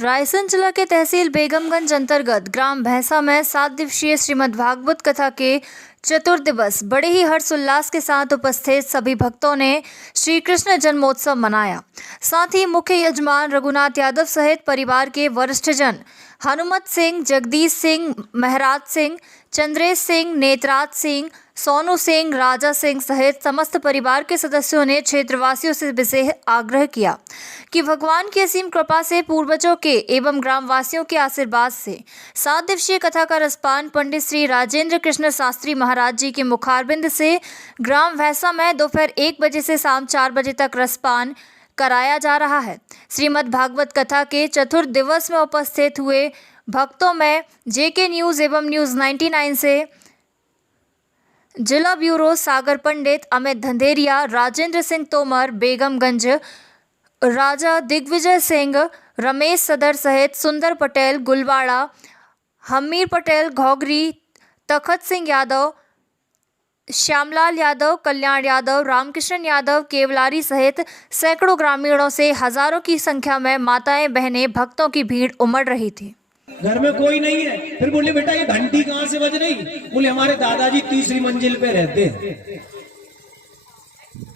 रायसेन जिला के तहसील बेगमगंज अंतर्गत ग्राम भैंसा में 7 दिवसीय श्रीमद् भागवत कथा के चतुर्दिवस बड़े ही हर्षोल्लास के साथ उपस्थित सभी भक्तों ने श्री कृष्ण जन्मोत्सव मनाया। साथ ही मुख्य यजमान रघुनाथ यादव सहित परिवार के वरिष्ठजन हनुमत सिंह, जगदीश सिंह, महराज सिंह, चंद्रेश सिंह, नेतराज सिंह, सोनू सिंह, राजा सिंह सहित समस्त परिवार के सदस्यों ने क्षेत्रवासियों से विशेष आग्रह किया कि भगवान की असीम कृपा से पूर्वजों के एवं ग्रामवासियों के आशीर्वाद से 7 दिवसीय कथा का रसपान पंडित श्री राजेंद्र कृष्ण शास्त्री महाराज जी के मुखारबिंद से ग्राम भैंसा में दोपहर 1 बजे से शाम 4 बजे तक रसपान कराया जा रहा है। श्रीमद् भागवत कथा के चतुर्थ दिवस में उपस्थित हुए भक्तों में जेके न्यूज़ एवं न्यूज़ 99 से जिला ब्यूरो सागर पंडित, अमित धंधेरिया, राजेंद्र सिंह तोमर, बेगमगंज राजा दिग्विजय सिंह, रमेश सदर सहित सुंदर पटेल गुलवाड़ा, हमीर पटेल घोगरी, तखत सिंह यादव, श्यामलाल यादव, कल्याण यादव, रामकृष्ण यादव, केवलारी सहित सैकड़ों ग्रामीणों से हजारों की संख्या में माताएं बहनें भक्तों की भीड़ उमड़ रही थी। घर में कोई नहीं है। फिर बोले बेटा ये घंटी कहां से बज रही? बोले हमारे दादाजी तीसरी मंजिल पे रहते हैं।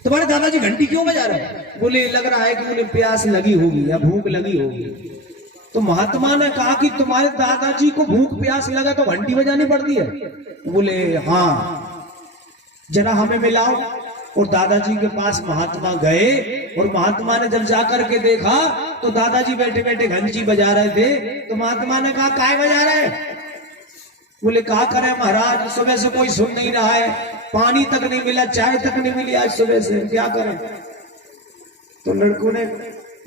तुम्हारे दादाजी घंटी क्यों बजा रहे हैं? बोले लग रहा है कि उन्हें प्यास लगी होगी या भूख लगी होगी। तो महात्मा ने कहा कि तुम्हारे दादाजी को भूख प्यास लगा तो घंटी बजानी पड़ती है? बोले हाँ, जरा हमें मिलाओ। और दादाजी के पास महात्मा गए और महात्मा ने जब जाकर के देखा तो दादाजी बैठे बैठे घंटी बजा रहे थे। तो महात्मा ने कहा काय बजा रहे? बोले कहा करें महाराज, सुबह से कोई सुन नहीं रहा है, पानी तक नहीं मिला, चाय तक नहीं मिली आज सुबह से, क्या करें? तो लड़कों ने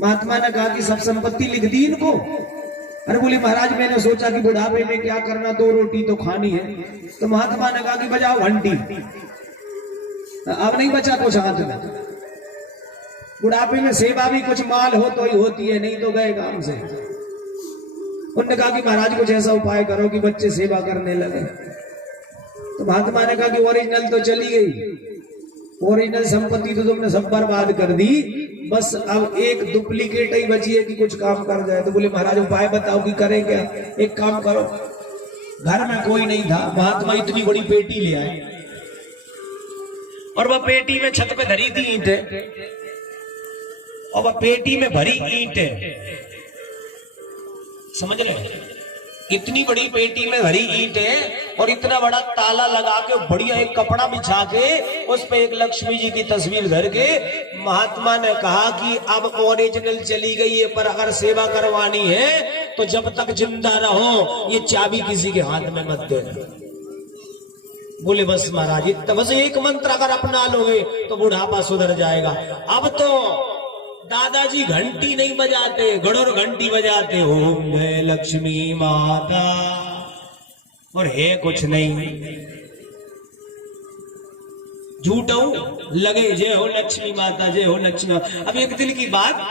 महात्मा ने कहा कि सब संपत्ति लिख दी इनको। अरे बोले महाराज मैंने सोचा कि बुढ़ापे में क्या करना, 2 रोटी तो खानी है। तो महात्मा ने कहा कि बजाओ घंटी। अब नहीं बचा कुछ हाथ में। बुढ़ापे में सेवा भी कुछ माल हो तो ही होती है, नहीं तो गए काम से। उन्होंने कहा कि महाराज कुछ ऐसा उपाय करो कि बच्चे सेवा करने लगे। तो महात्मा ने कहा कि ओरिजिनल तो चली गई, ओरिजिनल संपत्ति तो तुमने सब बर्बाद कर दी, बस अब एक डुप्लीकेट ही बची है कि कुछ काम कर जाए। तो बोले महाराज उपाय बताओ कि करें क्या? एक काम करो, घर में कोई नहीं था, महात्मा इतनी बड़ी पेटी ले आए और वह पेटी में छत पे धरी थी ईंटें, और वह पेटी में भरी ईंटें, समझ ले, इतनी बड़ी पेटी में भरी ईंटें और इतना बड़ा ताला लगा के बढ़िया एक कपड़ा बिछा के उस पे एक लक्ष्मी जी की तस्वीर धर के महात्मा ने कहा कि अब ओरिजिनल चली गई है, पर अगर सेवा करवानी है तो जब तक जिंदा रहो ये चाबी किसी के हाथ में मत देना। बोले बस महाराज, बस एक मंत्र अगर अपना लोगे तो बुढ़ापा सुधर जाएगा। अब तो दादाजी घंटी नहीं बजाते, गड़ोर घंटी बजाते, ओम जय लक्ष्मी माता, और है कुछ नहीं, झूठो लगे जय हो लक्ष्मी माता, जय हो लक्ष्मी माता। अब एक दिन की बात,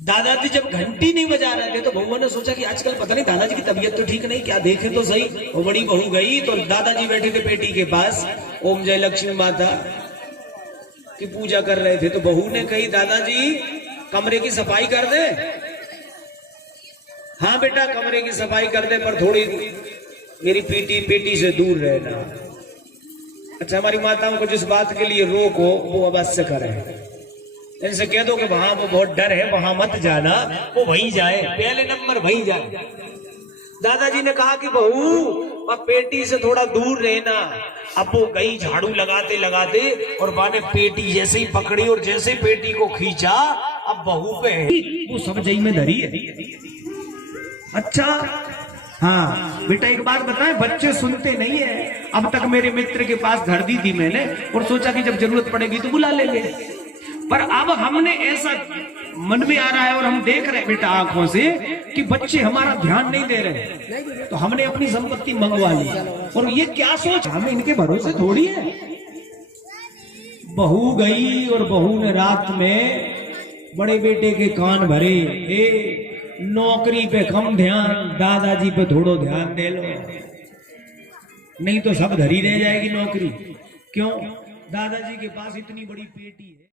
दादाजी जब घंटी नहीं बजा रहे थे तो बहुओं ने सोचा कि आजकल पता नहीं दादाजी की तबीयत तो ठीक नहीं, क्या देखें तो सही। वो बड़ी बहू गई तो दादाजी बैठे थे पेटी के पास, ओम जय लक्ष्मी माता की पूजा कर रहे थे। तो बहू ने कही दादाजी कमरे की सफाई कर दे। हाँ बेटा कमरे की सफाई कर दे, पर थोड़ी मेरी पेटी से दूर रहना। अच्छा, हमारी माताओं को जिस बात के लिए रोको वो अवश्य करें। इनसे कह दो कि वहां वो बहुत डर है, वहां मत जाना, वो वहीं जाए, पहले नंबर वहीं जाए। दादाजी ने कहा कि बहू अब पेटी से थोड़ा दूर रहना। अब वो गई झाड़ू लगाते लगाते और माने पेटी जैसे ही पकड़ी और जैसे पेटी को खींचा, अब बहू पे वो सब जई में धरी है। अच्छा हाँ बेटा एक बात बताएं, बच्चे सुनते नहीं है। अब तक मेरे मित्र के पास धर दी थी मैंने और सोचा कि जब जरूरत पड़ेगी तो बुला लेंगे, पर अब हमने ऐसा मन में आ रहा है और हम देख रहे हैं बेटा आंखों से कि बच्चे हमारा ध्यान नहीं दे रहे, तो हमने अपनी संपत्ति मंगवा ली। और ये क्या सोच, हमें इनके भरोसे थोड़ी है। बहू गई और बहू ने रात में बड़े बेटे के कान भरे, ए नौकरी पे कम ध्यान, दादाजी पे थोड़ो ध्यान दे लो, नहीं तो सब धरी रह जाएगी नौकरी। क्यों? दादाजी के पास इतनी बड़ी पेटी है।